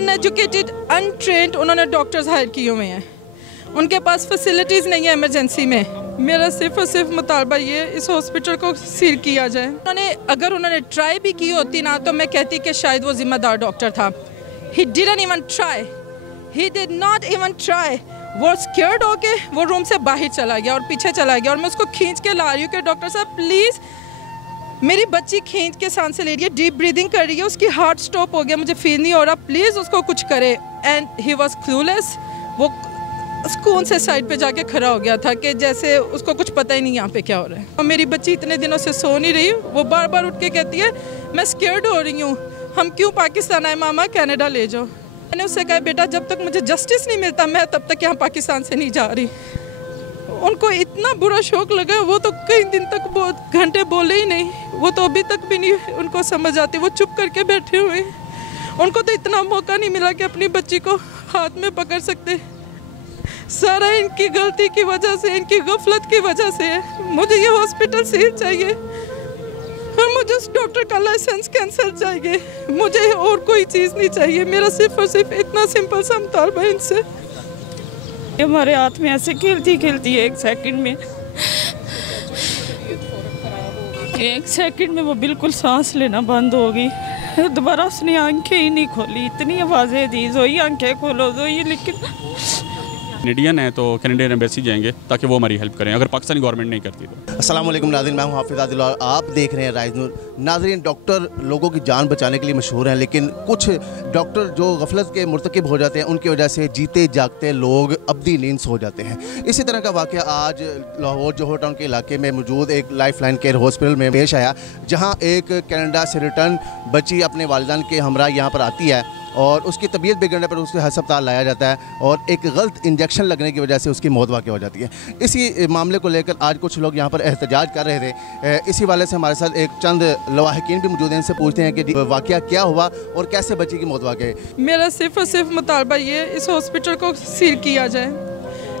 Uneducated, untrained उन्होंने doctors higher किए हुए हैं। उनके पास फैसिलिटीज़ नहीं है इमरजेंसी में। मेरा सिर्फ और सिर्फ मुतालबा ये इस हॉस्पिटल को सील किया जाए। अगर उन्होंने ट्राई भी की होती ना तो मैं कहती कि शायद वो जिम्मेदार डॉक्टर था। He didn't even try. He did not even try. वो स्केयर्ड होके वो रूम से बाहर चला गया और पीछे चला गया और मैं उसको खींच के ला रही हूँ कि डॉक्टर साहब प्लीज़, मेरी बच्ची खींच के सांसें ले रही है, डीप ब्रीदिंग कर रही है, उसकी हार्ट स्टॉप हो गया, मुझे फील नहीं हो रहा, प्लीज़ उसको कुछ करे। And he was clueless. वो सुकून से साइड पे जाके खड़ा हो गया था कि जैसे उसको कुछ पता ही नहीं यहाँ पे क्या हो रहा है। और मेरी बच्ची इतने दिनों से सो नहीं रही, वो बार बार उठ के कहती है मैं स्केयर्ड हो रही हूँ, हम क्यों पाकिस्तान आए, मामा कनाडा ले जाओ। मैंने उससे कहा बेटा जब तक मुझे जस्टिस नहीं मिलता मैं तब तक यहाँ पाकिस्तान से नहीं जा रही। उनको इतना बुरा शौक लगा, वो तो कई दिन तक बहुत घंटे बोले ही नहीं, वो तो अभी तक भी नहीं उनको समझ आती, वो चुप करके बैठे हुए। उनको तो इतना मौका नहीं मिला कि अपनी बच्ची को हाथ में पकड़ सकते। सारा इनकी गलती की वजह से, इनकी गफलत की वजह से है। मुझे ये हॉस्पिटल सील चाहिए और मुझे उस डॉक्टर का लाइसेंस कैंसिल चाहिए, मुझे और कोई चीज़ नहीं चाहिए। मेरा सिर्फ और सिर्फ इतना सिंपल सा मुतालबा है इनसे। हमारे हाथ में ऐसे खेलती खेलती है, एक सेकंड में वो बिल्कुल सांस लेना बंद हो गई। दोबारा उसने आंखें ही नहीं खोली, इतनी आवाज़ें दी जोई आंखें खोलो जोई, लेकिन कैनेडियन है तो कैनेडियन एम्बेसी जाएंगे ताकि वो हमारी हेल्प करें, अगर पाकिस्तानी गवर्नमेंट नहीं करती तो। अस्सलाम वालेकुम नाज़रीन, मैं हूं हाफिज़ आदिल और आप देख रहे हैं राइज नूर। नाज़रीन, डॉक्टर लोगों की जान बचाने के लिए मशहूर हैं, लेकिन कुछ डॉक्टर जो गफलत के मुर्तकिब हो जाते हैं उनकी वजह से जीते जागते लोग अब्दी नींद सो जाते हैं। इसी तरह का वाक़या आज लाहौर जोहर टाउन के इलाके में मौजूद एक लाइफ लाइन केयर हॉस्पिटल में पेश आया, जहाँ एक कनाडा से रिटर्न बच्ची अपने वालिदैन के हमरा यहाँ पर आती है और उसकी तबीयत बिगड़ने पर उसके अस्पताल लाया जाता है और एक गलत इंजेक्शन लगने की वजह से उसकी मौत वाक़ हो जाती है। इसी मामले को लेकर आज कुछ लोग यहाँ पर एहतजाज कर रहे थे। इसी वाले से हमारे साथ एक चंद लवाहिकीन भी मौजूद हैं, इनसे पूछते हैं कि वाक़या क्या हुआ और कैसे बच्ची की मौत वाक़ है। मेरा सिर्फ और सिर्फ मुतालबा ये इस हॉस्पिटल को सील किया जाए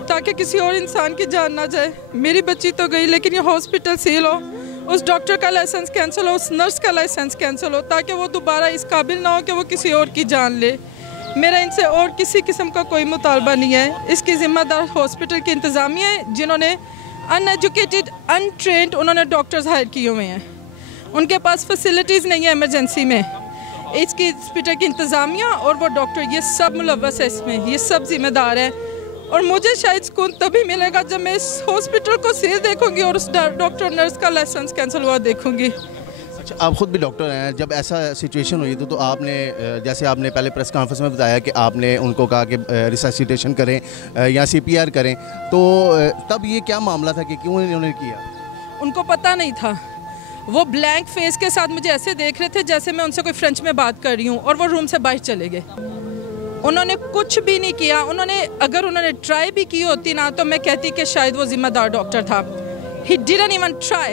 ताकि किसी और इंसान की जान ना जाए। मेरी बच्ची तो गई, लेकिन ये हॉस्पिटल सील हो, उस डॉक्टर का लाइसेंस कैंसिल हो, उस नर्स का लाइसेंस कैंसिल हो, ताकि वो दोबारा इस काबिल ना हो कि वो किसी और की जान ले। मेरा इनसे और किसी किस्म का कोई मुतालबा नहीं है। इसकी ज़िम्मेदार हॉस्पिटल की इंतज़ामिया है, जिन्होंने अनएजुकेटेड, अनट्रेंड उन्होंने डॉक्टर्स हायर किए हुए हैं। उनके पास फैसिलिटीज़ नहीं है इमरजेंसी में। इसकी हॉस्पिटल की इंतज़ामिया और वो डॉक्टर, ये सब मुलव्वस है इसमें, ये सब ज़िम्मेदार है। और मुझे शायद सुकून तभी मिलेगा जब मैं इस हॉस्पिटल को सील देखूंगी और उस डॉक्टर नर्स का लाइसेंस कैंसिल हुआ देखूंगी। अच्छा, आप ख़ुद भी डॉक्टर हैं, जब ऐसा सिचुएशन हुई तो आपने, जैसे आपने पहले प्रेस कॉन्फ्रेंस में बताया कि आपने उनको कहा कि रिससिटेशन करें या CPR करें, तो तब ये क्या मामला था कि क्यों इन्होंने किया? उनको पता नहीं था। वो ब्लैंक फेस के साथ मुझे ऐसे देख रहे थे जैसे मैं उनसे कोई फ्रेंच में बात कर रही हूँ, और वो रूम से बाहर चले गए। उन्होंने कुछ भी नहीं किया। अगर उन्होंने ट्राई भी की होती ना तो मैं कहती कि शायद वो जिम्मेदार डॉक्टर था। He didn't even try.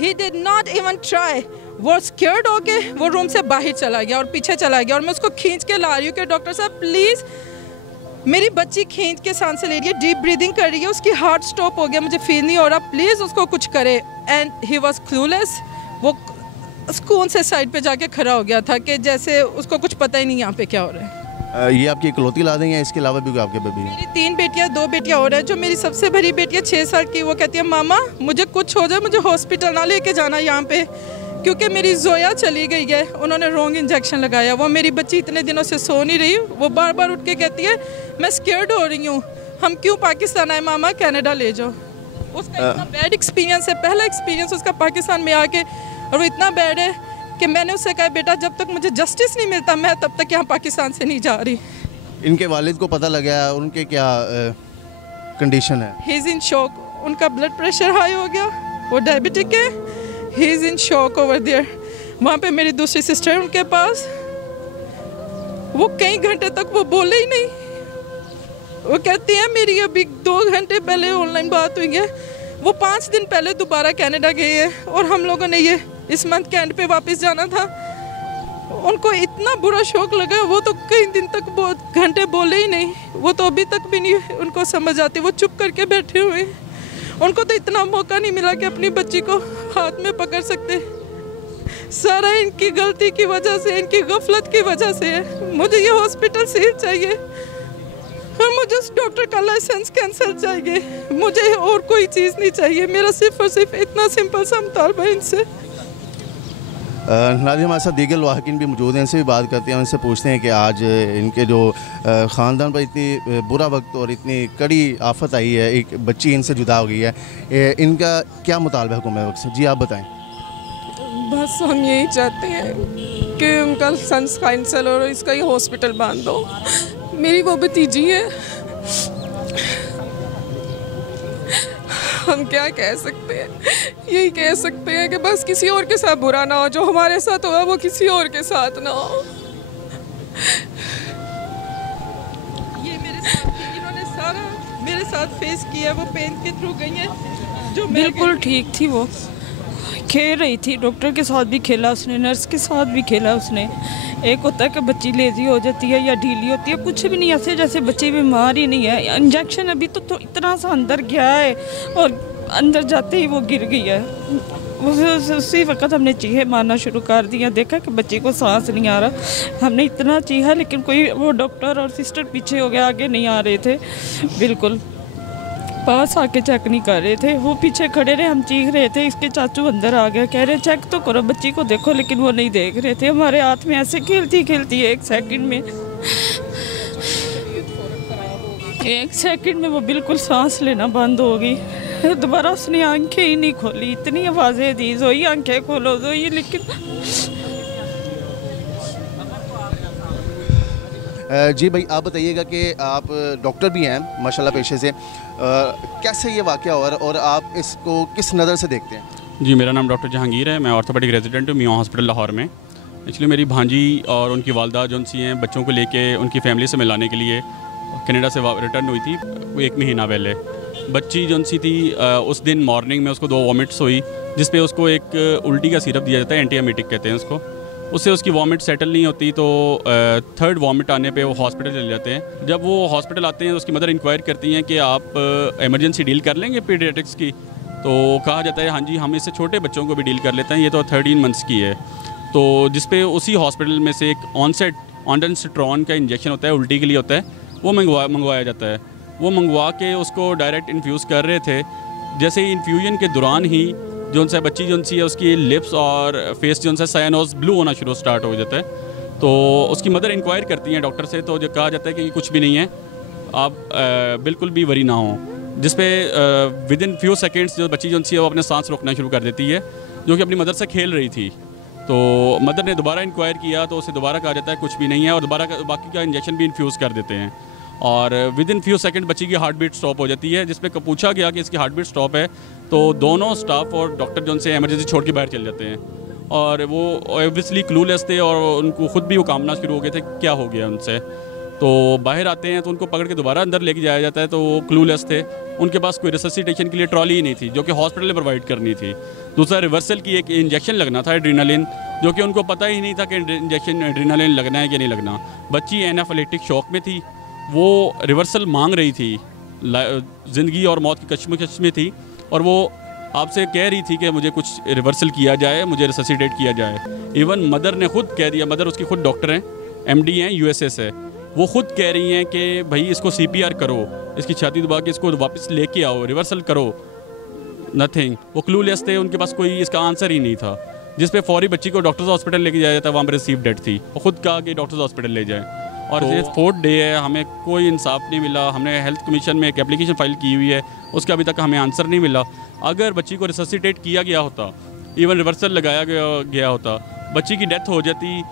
He did not even try. वो स्केयर्ड होके वो रूम से बाहर चला गया और पीछे चला गया और मैं उसको खींच के ला रही हूँ कि डॉक्टर साहब प्लीज़, मेरी बच्ची खींच के सांसें ले रही है, डीप ब्रीदिंग कर रही है, उसकी हार्ट स्टॉप हो गया, मुझे फील नहीं हो रहा, प्लीज़ उसको कुछ करे। And he was clueless. वो सुकून से साइड पे जाके खड़ा हो गया था कि जैसे उसको कुछ पता ही नहीं यहाँ पे क्या हो रहा है। ये आपकी इकलौती औलाद हैं, इसके अलावा भी आपके बेबी? मेरी 3 बेटियां, 2 बेटियां और हैं। जो मेरी सबसे बड़ी बेटी है 6 साल की, वो कहती है मामा मुझे कुछ हो जाए, मुझे हॉस्पिटल ना लेके जाना यहाँ पे, क्योंकि मेरी जोया चली गई है, उन्होंने रॉन्ग इंजेक्शन लगाया। वो मेरी बच्ची इतने दिनों से सो नहीं रही, वो बार बार उठ के कहती है मैं स्केयर्ड हो रही हूँ, हम क्यों पाकिस्तान आए, मामा कनाडा ले जाओ। उसका इतना बैड एक्सपीरियंस है, पहला एक्सपीरियंस उसका पाकिस्तान में आके, और वो इतना बैड है कि मैंने उससे कहा बेटा जब तक मुझे जस्टिस नहीं मिलता मैं तब तक यहाँ पाकिस्तान से नहीं जा रही। इनके वालिद को पता लग गया, उनके क्या कंडीशन है? He is in shock. उनका ब्लड प्रेशर हाई हो गया, वो डायबिटिक है, he is in shock over there. वहाँ पे मेरी दूसरी सिस्टर है उनके पास, वो कई घंटे तक वो बोले ही नहीं। वो कहती है मेरी अभी 2 घंटे पहले ऑनलाइन बात हुई है, वो 5 दिन पहले दोबारा कनाडा गए हैं और हम लोगों ने ये इस मंथ के एंड पे वापस जाना था। उनको इतना बुरा शौक लगा, वो तो कई दिन तक बहुत घंटे बोले ही नहीं, वो तो अभी तक भी नहीं उनको समझ आती, वो चुप करके बैठे हुए। उनको तो इतना मौका नहीं मिला कि अपनी बच्ची को हाथ में पकड़ सकते। सारा इनकी गलती की वजह से, इनकी गफलत की वजह से है। मुझे ये हॉस्पिटल सील चाहिए और मुझे उस डॉक्टर का लाइसेंस कैंसिल चाहिए। मुझे और कोई चीज़ नहीं चाहिए। मेरा सिर्फ और सिर्फ इतना सिंपल सा मुतालबा है इनसे। नाज़रीन, हमारे साथ दीगर वाकिन भी मौजूद हैं, इनसे भी बात करते हैं, उनसे पूछते हैं कि आज इनके जो ख़ानदान पर इतनी बुरा वक्त और इतनी कड़ी आफत आई है, एक बच्ची इनसे जुदा हो गई है, इनका क्या मुतालबा है हुकूमत वक्त से? जी आप बताएं। बस हम यही चाहते हैं कि उनका लाइसेंस कैंसिल और इसका ये हॉस्पिटल बांध दो। मेरी वो भतीजी है, हम क्या कह सकते हैं? यही कह सकते हैं कि बस किसी और के साथ बुरा ना हो, जो हमारे साथ हुआ वो किसी और के साथ ना हो। ये मेरे साथ थी, इन्होंने सारा मेरे साथ फेस किया। वो पेन के थ्रू गई है जो बिल्कुल ठीक थी, वो खेल रही थी, डॉक्टर के साथ भी खेला उसने, नर्स के साथ भी खेला उसने। एक होता है कि बच्ची लेजी हो जाती है या ढीली होती है, कुछ भी नहीं, ऐसे जैसे बच्ची बीमार ही नहीं है। इंजेक्शन अभी तो इतना सा अंदर गया है और अंदर जाते ही वो गिर गई है। उसी वक्त हमने चीखे मारना शुरू कर दिया, देखा कि बच्ची को सांस नहीं आ रहा। हमने इतना चीखा लेकिन कोई, वो डॉक्टर और सिस्टर पीछे हो गया, आगे नहीं आ रहे थे, बिल्कुल पास आके चेक नहीं कर रहे थे। वो पीछे खड़े रहे, हम चीख रहे थे, इसके चाचू अंदर आ गए, कह रहे चेक तो करो, बच्ची को देखो, लेकिन वो नहीं देख रहे थे। हमारे हाथ में ऐसे खेलती खेलती है, एक सेकंड में वो बिल्कुल सांस लेना बंद हो गई। दोबारा उसने आंखें ही नहीं खोली, इतनी आवाज़ें दी, जोई आंखें खोलो जोई, लेकिन जी भाई, आप बताइएगा कि आप डॉक्टर भी हैं माशाल्लाह पेशे से, कैसे ये वाक़या हुआ और आप इसको किस नज़र से देखते हैं? जी, मेरा नाम डॉक्टर जहांगीर है, मैं ऑर्थोपेडिक रेजिडेंट हूँ मियाँ हॉस्पिटल लाहौर में। एक्चुअली मेरी भांजी और उनकी वालदा जो सी हैं, बच्चों को लेके उनकी फैमिली से मिलाने के लिए कनाडा से रिटर्न हुई थी 1 महीना पहले। बच्ची जो सी थी, उस दिन मॉर्निंग में उसको 2 वॉमिट्स हुई, जिस पे उसको एक उल्टी का सिरप दिया जाता है, एंटीएमेटिक कहते हैं उसको। उससे उसकी वॉमिट सेटल नहीं होती, तो 3rd वॉमिट आने पे वो हॉस्पिटल चले जाते हैं। जब वो हॉस्पिटल आते हैं तो उसकी मदर इंक्वायर करती हैं कि आप इमरजेंसी डील कर लेंगे पीडियाट्रिक्स की, तो कहा जाता है हाँ जी, हम इससे छोटे बच्चों को भी डील कर लेते हैं, ये तो 13 मंथ्स की है। तो जिस पे उसी हॉस्पिटल में से एक ऑनडेनस्ट्रॉन का इंजेक्शन होता है, उल्टी के लिए होता है, वो मंगवाया जाता है। वो मंगवा के उसको डायरेक्ट इन्फ्यूज़ कर रहे थे। जैसे ही इन्फ्यूजन के दौरान ही जो सा बच्ची जो सी है, उसकी लिप्स और फेस जो सा साइनोस ब्लू होना शुरू स्टार्ट हो जाता है। तो उसकी मदर इंक्वायर करती हैं डॉक्टर से, तो जो कहा जाता है कि कुछ भी नहीं है, आप बिल्कुल भी वरी ना हो। जिस पे विदिन फ्यू सेकेंड्स जो बच्ची जो सी है वो अपने सांस रोकना शुरू कर देती है, जो कि अपनी मदर से खेल रही थी। तो मदर ने दोबारा इंक्वायर किया तो उसे दोबारा कहा जाता है कुछ भी नहीं है, और दोबारा बाकी का इंजेक्शन भी इन्फ्यूज़ कर देते हैं। और विदिन फ्यू सेकंड बच्ची की हार्ट बीट स्टॉप हो जाती है, जिस पे पूछा गया कि इसकी हार्ट बीट स्टॉप है, तो दोनों स्टाफ और डॉक्टर जो उनसे इमरजेंसी छोड़ के बाहर चले जाते हैं। और वो ऑब्वियसली क्लूलेस थे और उनको खुद भी वो कामना शुरू हो गए थे क्या हो गया उनसे। तो बाहर आते हैं तो उनको पकड़ के दोबारा अंदर लेके जाया जाता है, तो वो क्लूलेस थे, उनके पास कोई रिससिटेशन के लिए ट्रॉली ही नहीं थी, जो कि हॉस्पिटल ने प्रोवाइड करनी थी। दूसरा, रिवर्सल की एक इंजेक्शन लगना था एड्रीनालिन, जो कि उनको पता ही नहीं था कि इंजेक्शन एड्रीनालिन लगना है कि नहीं लगना। बच्ची एनाफिलेक्टिक शॉक में थी, वो रिवर्सल मांग रही थी, ज़िंदगी और मौत की कश्मकश में थी, और वो आपसे कह रही थी कि मुझे कुछ रिवर्सल किया जाए, मुझे रिससिटेट किया जाए। इवन मदर ने खुद कह दिया, मदर उसकी खुद डॉक्टर हैं, MD हैं USA से, वो खुद कह रही हैं कि भाई इसको CPR करो, इसकी छाती दबा के इसको वापस लेके आओ, रिवर्सल करो। नथिंग, वो क्लूलेस थे, उनके पास कोई इसका आंसर ही नहीं था। जिस पे फौरी बच्ची को डॉक्टर्स हॉस्पिटल लेके जाया जाता है, वहाँ पर रिसीव डेट थी, वो खुद कहा कि डॉक्टर्स हॉस्पिटल ले जाएँ। और ये 4th डे है, हमें कोई इंसाफ नहीं मिला। हमने हेल्थ कमीशन में एक एप्लीकेशन फाइल की हुई है, उसका अभी तक हमें आंसर नहीं मिला। अगर बच्ची को रिससिटेट किया गया होता, इवन रिवर्सल लगाया गया होता, बच्ची की डेथ हो जाती,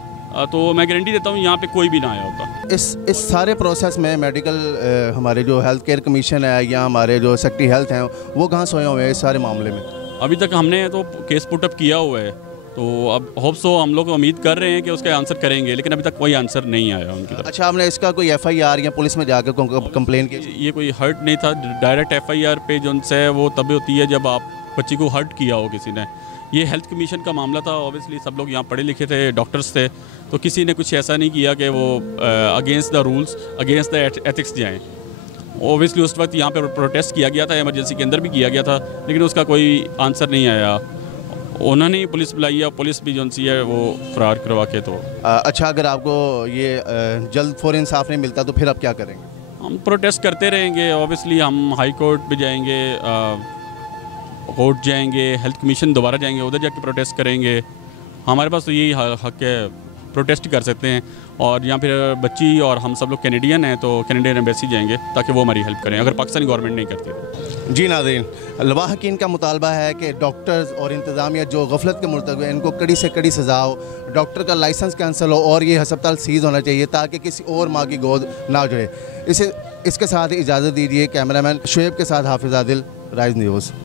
तो मैं गारंटी देता हूँ यहाँ पे कोई भी ना आया होता। इस सारे प्रोसेस में मेडिकल हमारे जो हेल्थ केयर कमीशन है या हमारे जो सेक्रेटरी हेल्थ हैं, वो कहाँ सोए हुए हैं इस सारे मामले में? अभी तक हमने तो केस पुटअप किया हुआ है, तो अब होप सो हम लोग उम्मीद कर रहे हैं कि उसका आंसर करेंगे, लेकिन अभी तक कोई आंसर नहीं आया उनकी तरफ। अच्छा, आपने इसका कोई FIR या पुलिस में जाकर कंप्लेन की? ये कोई हर्ट नहीं था, डायरेक्ट FIR पे जो उनसे वो तब होती है जब आप बच्ची को हर्ट किया हो किसी ने। ये हेल्थ कमीशन का मामला था, ऑब्वियसली सब लोग यहाँ पढ़े लिखे थे, डॉक्टर्स थे, तो किसी ने कुछ ऐसा नहीं किया कि वो against the rules, against the ethics जाएँ। ऑब्वियसली उस वक्त यहाँ पे प्रोटेस्ट किया गया था, इमरजेंसी के अंदर भी किया गया था, लेकिन उसका कोई आंसर नहीं आया। उन्होंने ही पुलिस बुलाई है, पुलिस भी जो सी है वो फरार करवा के। तो अच्छा, अगर आपको ये जल्द फौरी इंसाफ नहीं मिलता तो फिर आप क्या करेंगे? हम प्रोटेस्ट करते रहेंगे। ऑब्वियसली हम हाई कोर्ट भी जाएंगे, कोर्ट जाएंगे, हेल्थ कमीशन दोबारा जाएंगे, उधर जाके प्रोटेस्ट करेंगे। हमारे पास तो यही हक है, प्रोटेस्ट कर सकते हैं। और यहाँ फिर बच्ची और हम सब लोग कैनेडियन हैं तो कैनेडियन एम्बेसी जाएंगे ताकि वो हमारी हेल्प करें अगर पाकिस्तानी गवर्नमेंट नहीं करती। जी नाज़रीन, लवाहकीन का मुतालबा है कि डॉक्टर्स और इंतज़ामिया जो गफलत के मुर्तकब हैं इनको कड़ी से कड़ी सज़ा हो, डॉक्टर का लाइसेंस कैंसिल हो और ये हस्पताल सीज़ होना चाहिए ताकि किसी और माँ की गोद ना जुड़े। इसके साथ इजाज़त दीजिए। कैमरामैन शुएब के साथ हाफिज़ आदिल, राइज न्यूज़।